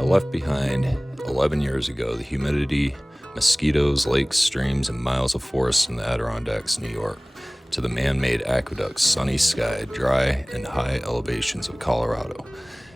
I left behind 11 years ago the humidity, mosquitoes, lakes, streams, and miles of forest in the Adirondacks, New York, to the man-made aqueducts, sunny sky, dry, and high elevations of Colorado.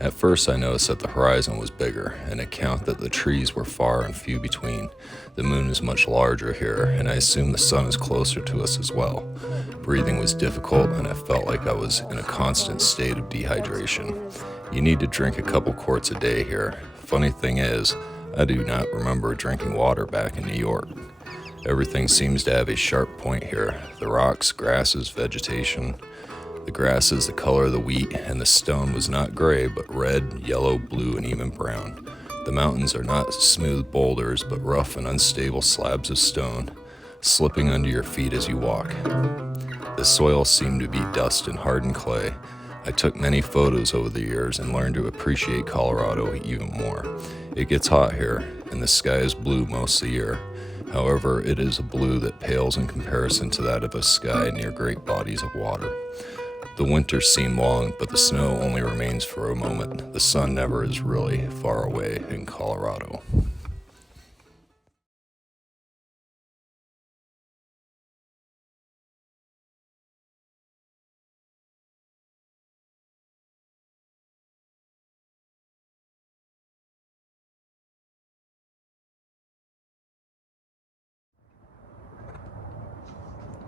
At first I noticed that the horizon was bigger, an account that the trees were far and few between. The moon is much larger here, and I assume the sun is closer to us as well. Breathing was difficult, and I felt like I was in a constant state of dehydration. You need to drink a couple quarts a day here. Funny thing is, I do not remember drinking water back in New York. Everything seems to have a sharp point here. The rocks, grasses, vegetation. The grass is the color of the wheat, and the stone was not gray, but red, yellow, blue, and even brown. The mountains are not smooth boulders, but rough and unstable slabs of stone, slipping under your feet as you walk. The soil seemed to be dust and hardened clay. I took many photos over the years and learned to appreciate Colorado even more. It gets hot here, and the sky is blue most of the year. However, it is a blue that pales in comparison to that of a sky near great bodies of water. The winters seem long, but the snow only remains for a moment. The sun never is really far away in Colorado.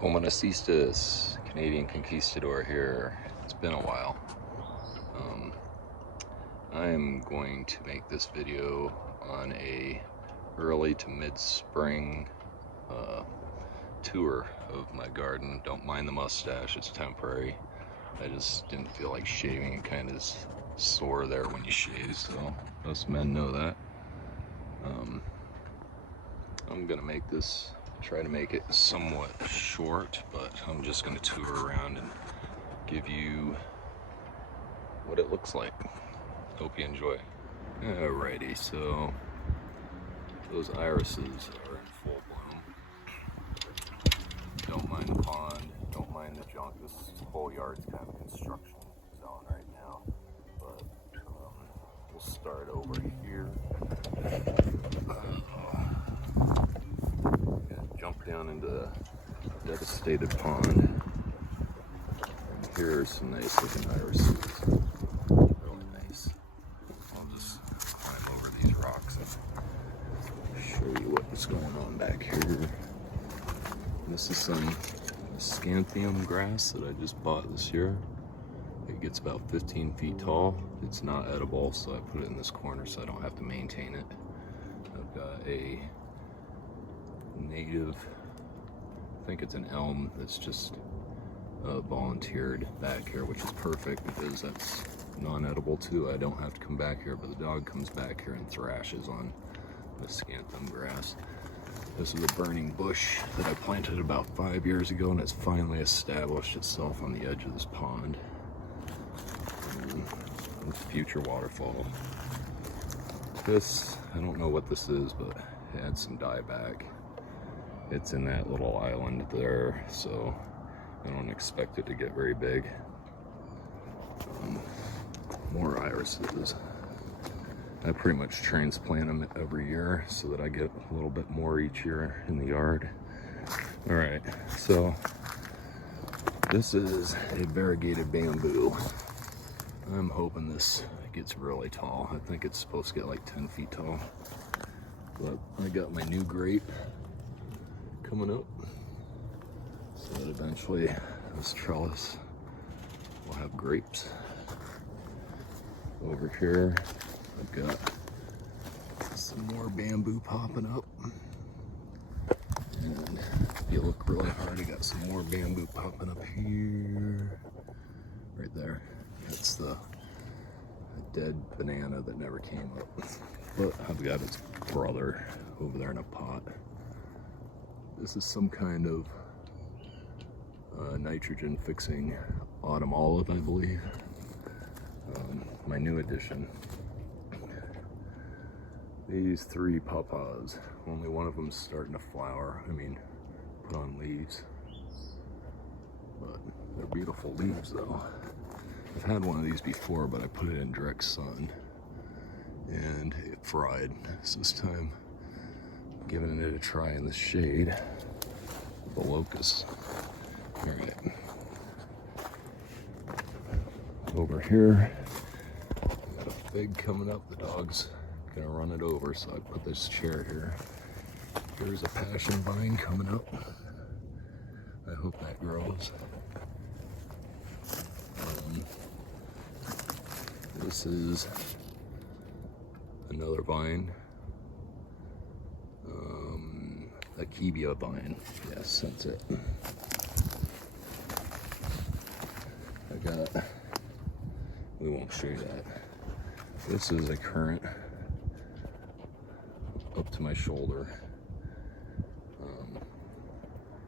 Buenos Estes, Canadian Conquistador here. It's been a while. I am going to make this video on a early to mid-spring tour of my garden. Don't mind the mustache, it's temporary. I just didn't feel like shaving. It kind of is sore there when you shave, so most men know that. I'm gonna make this, try to make it somewhat short, but I'm just gonna tour around and give you what it looks like. Hope you enjoy. Alrighty, so those irises are in full bloom. Don't mind the pond, don't mind the junk. This whole yard's kind of construction zone right now, but we'll start over here. Jump down into the devastated pond. And here are some nice looking irises. Really nice. I'll just climb over these rocks and show you what's going on back here. This is some scantium grass that I just bought this year. It gets about 15 feet tall. It's not edible, so I put it in this corner so I don't have to maintain it. I've got a native, I think it's an elm that's just volunteered back here, which is perfect because that's non-edible too. I don't have to come back here, but the dog comes back here and thrashes on the scantium grass. This is a burning bush that I planted about 5 years ago, and it's finally established itself on the edge of this pond. And future waterfall. This, I don't know what this is, but it had some dieback. It's in that little island there, so I don't expect it to get very big. More irises. I pretty much transplant them every year so that I get a little bit more each year in the yard. All right, so this is a variegated bamboo. I'm hoping this gets really tall. I think it's supposed to get like 10 feet tall. But I got my new grape coming up, so that eventually this trellis will have grapes. Over here I've got some more bamboo popping up, and if you look really hard, I got some more bamboo popping up here, right there. That's the dead banana that never came up, but I've got its brother over there in a pot. This is some kind of nitrogen fixing autumn olive, I believe. My new addition. These 3 pawpaws, only one of them's starting to flower, put on leaves. But they're beautiful leaves though. I've had one of these before, but I put it in direct sun and it fried. So this time, giving it a try in the shade. The locust. All right. Over here, we got a fig coming up. The dog's gonna run it over, so I put this chair here. Here's a passion vine coming up. I hope that grows. This is another vine. A Kibia vine. Yes, that's it. We won't show you that. This is a currant up to my shoulder.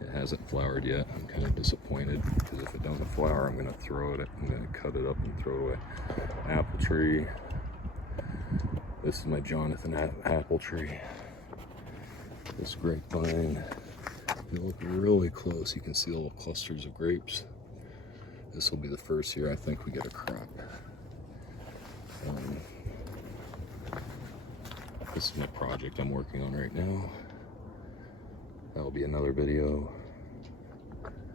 It hasn't flowered yet. I'm kind of disappointed because if it don't flower, I'm going to throw it. I'm going to cut it up and throw it away. Apple tree. This is my Jonathan apple tree. This grapevine. If you look really close, you can see little clusters of grapes. This will be the first year I think we get a crop. This is my project I'm working on right now. That'll be another video.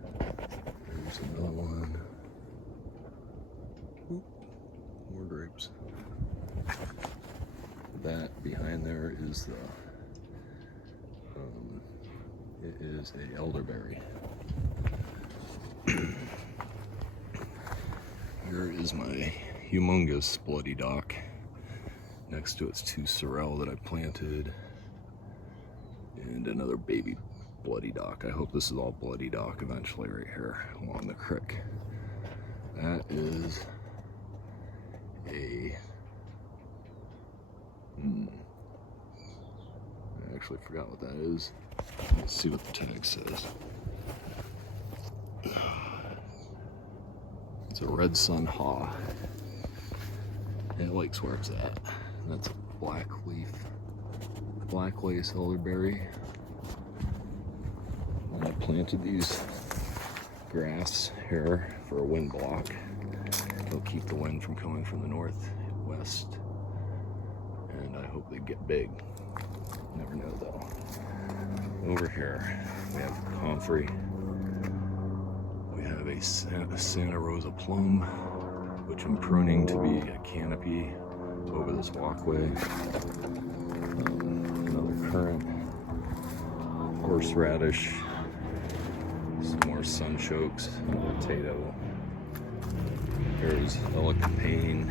There's another one. Oop, more grapes. That behind there is the it is a elderberry. Here is my humongous bloody dock. Next to it's 2 sorrel that I planted, and another baby bloody dock. I hope this is all bloody dock eventually right here along the creek. That is a I actually forgot what that is. Let's see what the tag says. It's a red sun haw. It likes where it's at. That's a black lace elderberry. And I planted these grass here for a wind block. It'll keep the wind from coming from the northwest. And I hope they get big. Never know though. Over here we have comfrey. We have a Santa Rosa plum, which I'm pruning to be a canopy over this walkway. Another currant, horseradish, some more sunchokes, and potato. There's elecopane.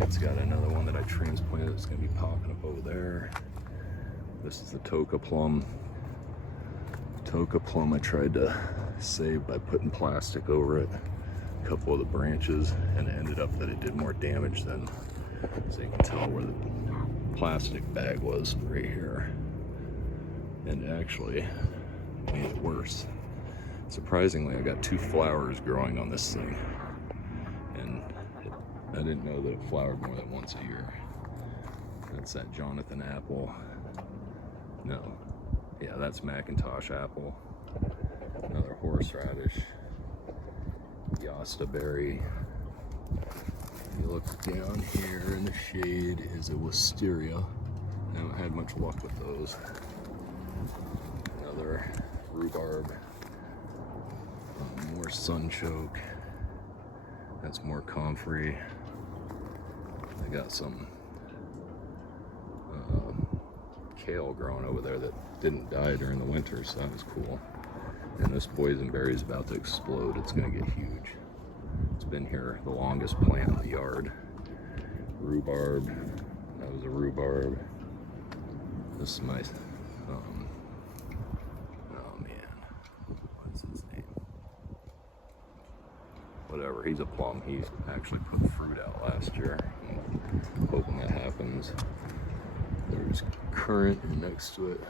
It's got another one that I transplanted that's going to be popping up over there. This is the Toka plum. Toka plum I tried to save by putting plastic over it, a couple of the branches, and it ended up that it did more damage than, so you can tell where the plastic bag was right here, and actually made it worse. Surprisingly, I got 2 flowers growing on this thing, and I didn't know that it flowered more than once a year. That's that Jonathan apple. No, yeah, that's Macintosh apple. Another horseradish. Yasta berry. You look down here in the shade is a wisteria. I haven't had much luck with those. Another rhubarb. More sunchoke. That's more comfrey. I got some kale growing over there that didn't die during the winter, so that was cool. And this boysenberry is about to explode. It's going to get huge. It's been here the longest plant in the yard. Rhubarb. That was a rhubarb. This is my oh man, what's his name? Whatever, he's a plum. He actually put fruit out last year. I'm hoping that happens. There's currant, and next to it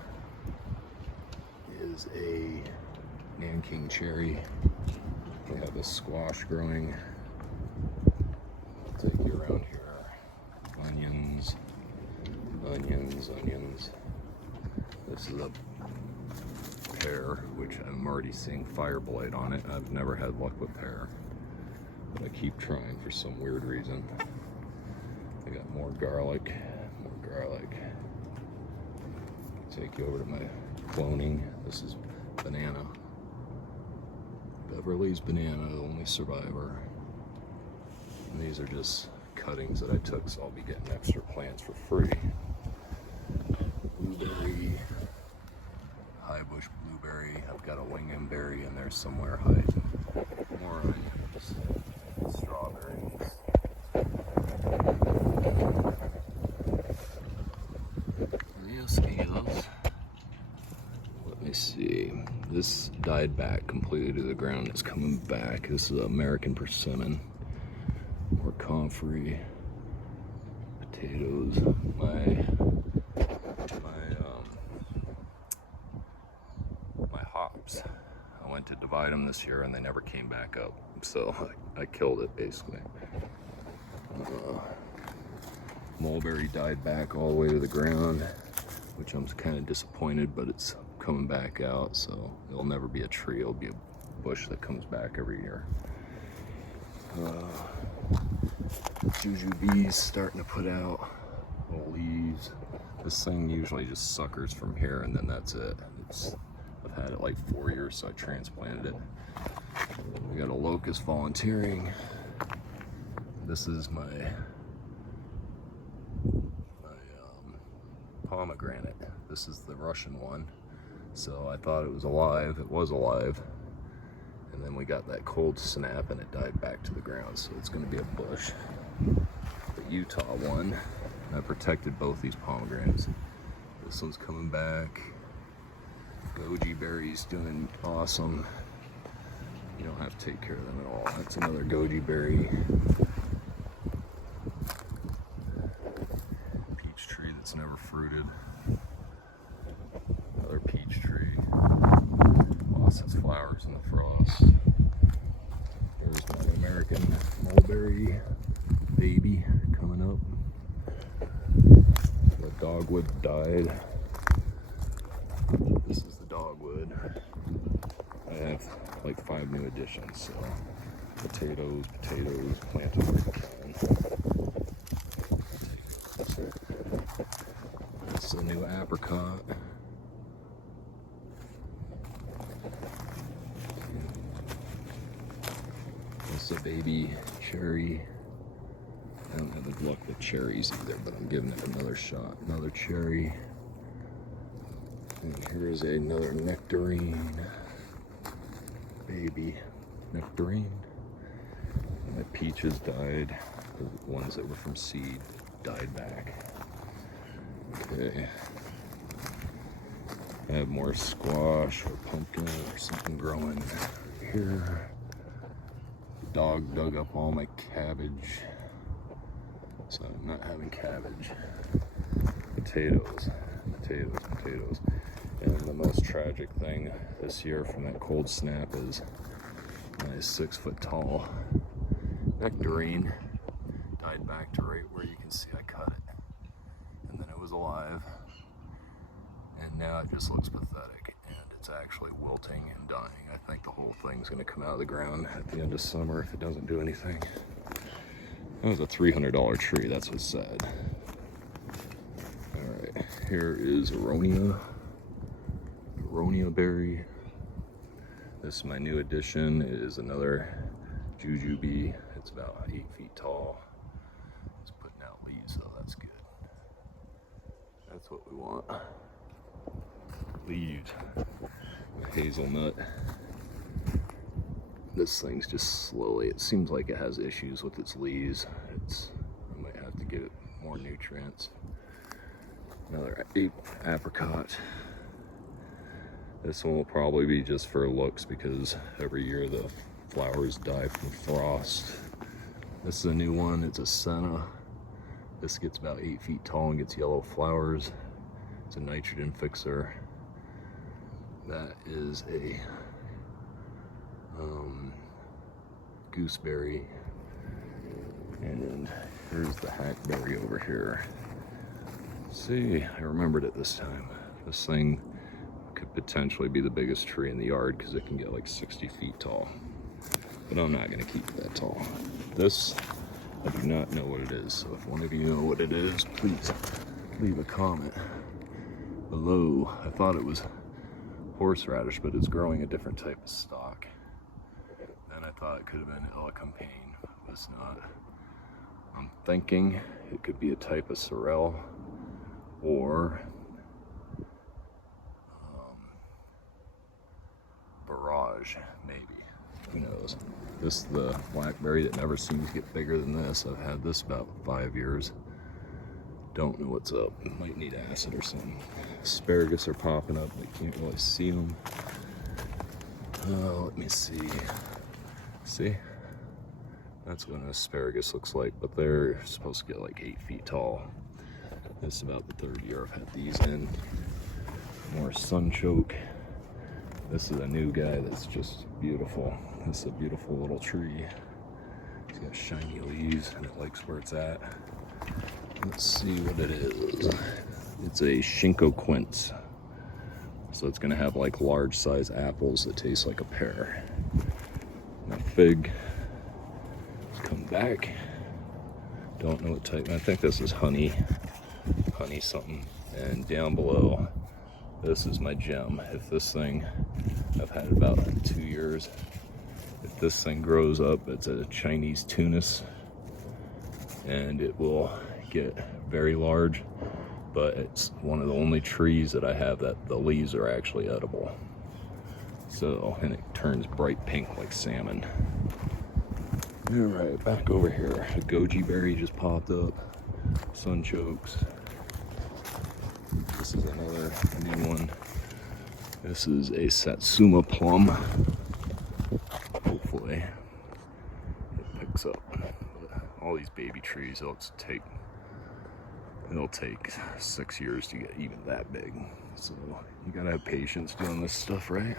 is a Nanking cherry. We have a squash growing. I'll take you around here. Onions, onions, onions. This is a pear, which I'm already seeing fire blight on it. I've never had luck with pear, but I keep trying for some weird reason. I I got more garlic, Take you over to my cloning. This is banana. Beverly's banana, the only survivor. And these are just cuttings that I took, so I'll be getting extra plants for free. Blueberry, high bush blueberry. I've got a lingonberry in there somewhere hiding. More onions, strawberries. Mosquitoes. Let me see. This died back completely to the ground. It's coming back. This is American persimmon. More comfrey. Potatoes. My hops. I went to divide them this year and they never came back up. So I killed it basically. Mulberry died back all the way to the ground, which I'm kind of disappointed, but it's coming back out, so it'll never be a tree. It'll be a bush that comes back every year. Jujubes starting to put out little leaves. This thing usually just suckers from here, and then that's it. I've had it like 4 years, so I transplanted it. We got a locust volunteering. This is my pomegranate. This is the Russian one. So I thought it was alive. It was alive. And then we got that cold snap and it died back to the ground. So it's going to be a bush. The Utah one. I protected both these pomegranates. This one's coming back. Goji berry's doing awesome. You don't have to take care of them at all. That's another goji berry. Peach tree that's never fruited. Another peach tree. Lost its flowers in the frost. There's my American mulberry baby coming up. The dogwood died. This is the dogwood. I have like 5 new additions, so potatoes, planted where you can. That's the new apricot. That's a baby cherry. I don't have the luck with cherries either, but I'm giving it another shot. Another cherry. And here's another nectarine. Baby nectarine. My peaches died. The ones that were from seed died back. Okay. I have more squash or pumpkin or something growing here. The dog dug up all my cabbage, so I'm not having cabbage. Potatoes. And the most tragic thing this year from that cold snap is my 6 foot tall nectarine died back to right where you can see I cut it. And then it was alive. And now it just looks pathetic. And it's actually wilting and dying. I think the whole thing's gonna come out of the ground at the end of summer if it doesn't do anything. That was a $300 tree, that's what's sad. Alright, here is aronia berry. This is my new addition. It is another jujube. It's about 8 feet tall. It's putting out leaves, so that's good. That's what we want. Leaves. Hazelnut. This thing's just slowly, it seems like it has issues with its leaves. I might have to give it more nutrients. Another apricot. This one will probably be just for looks because every year the flowers die from frost. This is a new one. It's a senna. This gets about 8 feet tall and gets yellow flowers. It's a nitrogen fixer. That is a gooseberry. And here's the hackberry over here. See, I remembered it this time. This thing could potentially be the biggest tree in the yard because it can get like 60 feet tall. But I'm not gonna keep it that tall. This I do not know what it is, so if one of you know what it is, please leave a comment below. I thought it was horseradish, but it's growing a different type of stock. Then I thought it could have been elecampane, but it's not. I'm thinking it could be a type of sorrel or barrage, maybe. Who knows? This is the blackberry that never seems to get bigger than this. I've had this about 5 years. Don't know what's up. Might need acid or something. Asparagus are popping up. I can't really see them. Let me see. See? That's what an asparagus looks like, but they're supposed to get like 8 feet tall. This is about the third year I've had these in. More sunchoke. This is a new guy that's just beautiful. This is a beautiful little tree. It's got shiny leaves and it likes where it's at. Let's see what it is. It's a Shinko quince. So it's gonna have like large size apples that taste like a pear. Now fig, let's come back. Don't know what type, I think this is honey something. And down below, this is my gem. If this thing, I've had it about 2 years. If this thing grows up, it's a Chinese tunis, and it will get very large, but it's one of the only trees that I have that the leaves are actually edible. So, and it turns bright pink like salmon. All right, back over here. A goji berry just popped up. Sunchokes. This is another new one. This is a Satsuma plum. Hopefully it picks up. But all these baby trees, it'll take 6 years to get even that big. So you gotta have patience doing this stuff, right?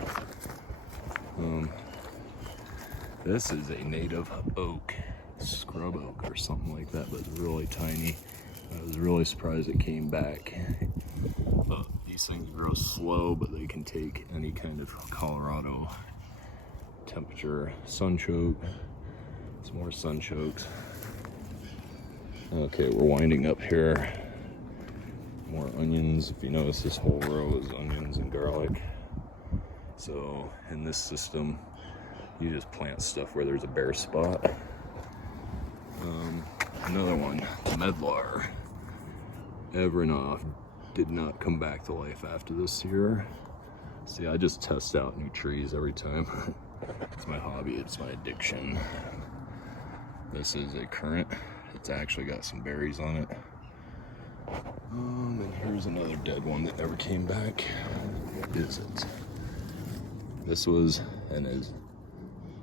This is a native oak, scrub oak or something like that, but it's really tiny. I was really surprised it came back. But these things grow slow, but they can take any kind of Colorado temperature. Sunchoke, some more sunchokes. Okay, we're winding up here. More onions. If you notice, this whole row is onions and garlic. So in this system, you just plant stuff where there's a bare spot. Another one, medlar. Evernoff did not come back to life after this year. See, I just test out new trees every time. It's my hobby, it's my addiction. This is a currant. It's actually got some berries on it. And here's another dead one that never came back. What is it? This was an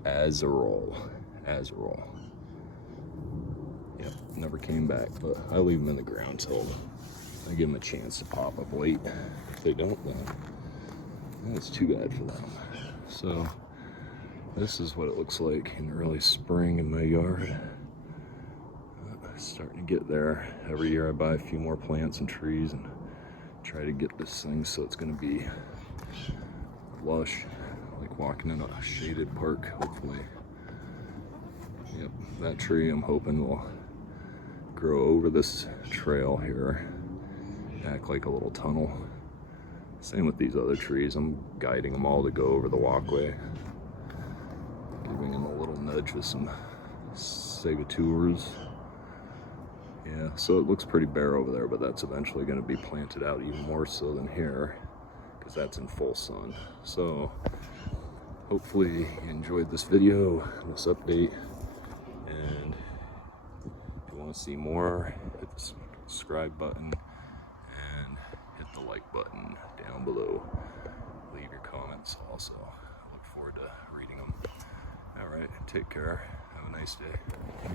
azarol. Yep, never came back, but I leave them in the ground till I give them a chance to pop up late. If they don't, then that's too bad for them. So this is what it looks like in early spring in my yard. Starting to get there. Every year I buy a few more plants and trees and try to get this thing so it's going to be lush, like walking in a shaded park, hopefully. Yep, that tree I'm hoping will grow over this trail here, act like a little tunnel. Same with these other trees. I'm guiding them all to go over the walkway, giving them a little nudge with some sagatures. Yeah, so it looks pretty bare over there, but that's eventually going to be planted out even more so than here, because that's in full sun. So hopefully you enjoyed this video, this update, and if you want to see more, hit the subscribe button and hit the like button down below. Leave your comments also. I look forward to reading them. All right, take care. Have a nice day.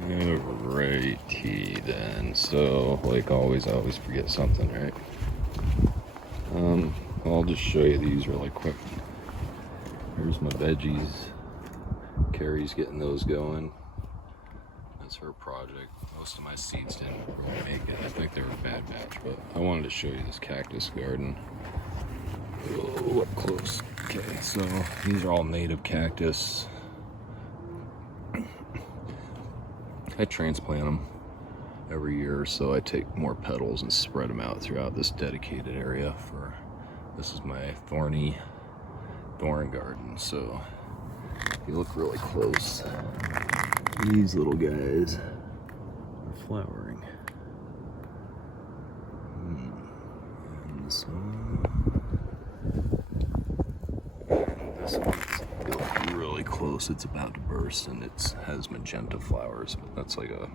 Alrighty then. So, like always, I always forget something, right? I'll just show you these really quick. Here's my veggies. Carrie's getting those going. That's her project. Most of my seeds didn't really make it. I think they were a bad batch, but I wanted to show you this cactus garden. Oh, up close. Okay, so these are all native cactus. I transplant them every year, so I take more petals and spread them out throughout this dedicated area for, this is my thorny thorn garden. So if you look really close, these little guys are flowering. And this one, if you look really close, it's about to burst, and it has magenta flowers, but that's like a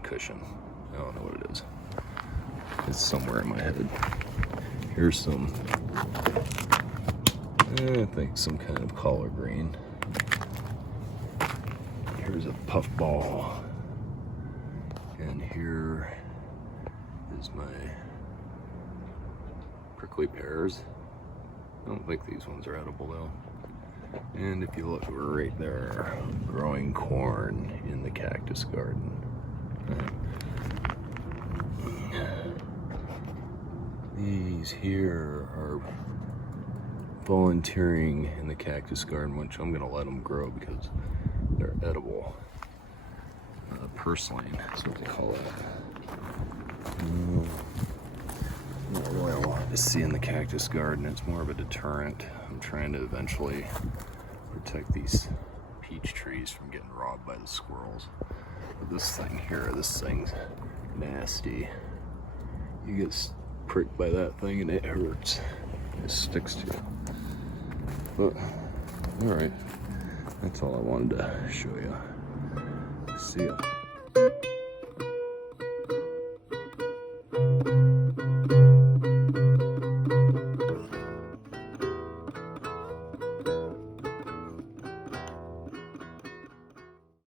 cushion. I don't know what it is. It's somewhere in my head. Here's some, I think some kind of collard green. Here's a puffball. And here is my prickly pears. I don't think these ones are edible though. And if you look, we're right there growing corn in the cactus garden. These here are volunteering in the cactus garden, which I'm gonna let them grow because they're edible. Purslane, that's what they call it. Not really a lot to see in the cactus garden. It's more of a deterrent. I'm trying to eventually protect these peach trees from getting robbed by the squirrels. But this thing here, this thing's nasty. You get pricked by that thing and it hurts. It sticks to you. But, alright. That's all I wanted to show you. See ya.